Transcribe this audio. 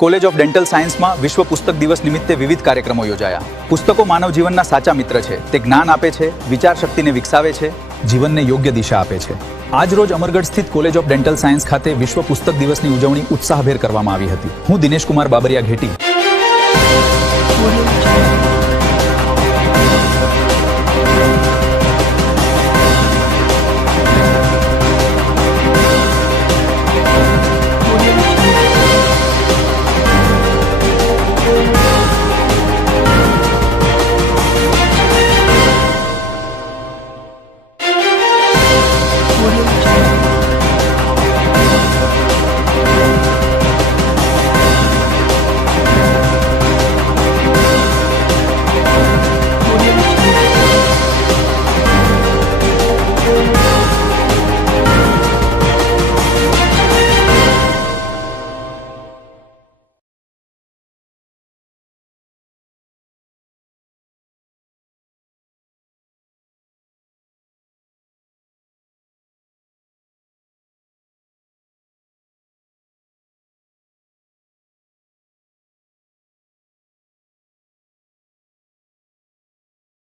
College of dental સાયન્સમાં વિશ્વ પુસ્તક દિવસ નિમિત્તે વિવિધ કાર્યક્રમો યોજાયા. પુસ્તકો માનવ જીવનના સાચા મિત્ર છે. તે જ્ઞાન આપે છે, વિચાર શક્તિને વિકસાવે છે, જીવનને યોગ્ય દિશા આપે છે. આજ રોજ અમરગઢ સ્થિત કોલેજ ઓફ ડેન્ટલ સાયન્સ ખાતે વિશ્વ પુસ્તક દિવસની ઉજવણી ઉત્સાહભેર કરવામાં આવી હતી. હું દિનેશ કુમાર બાબરિયા ઘેટી.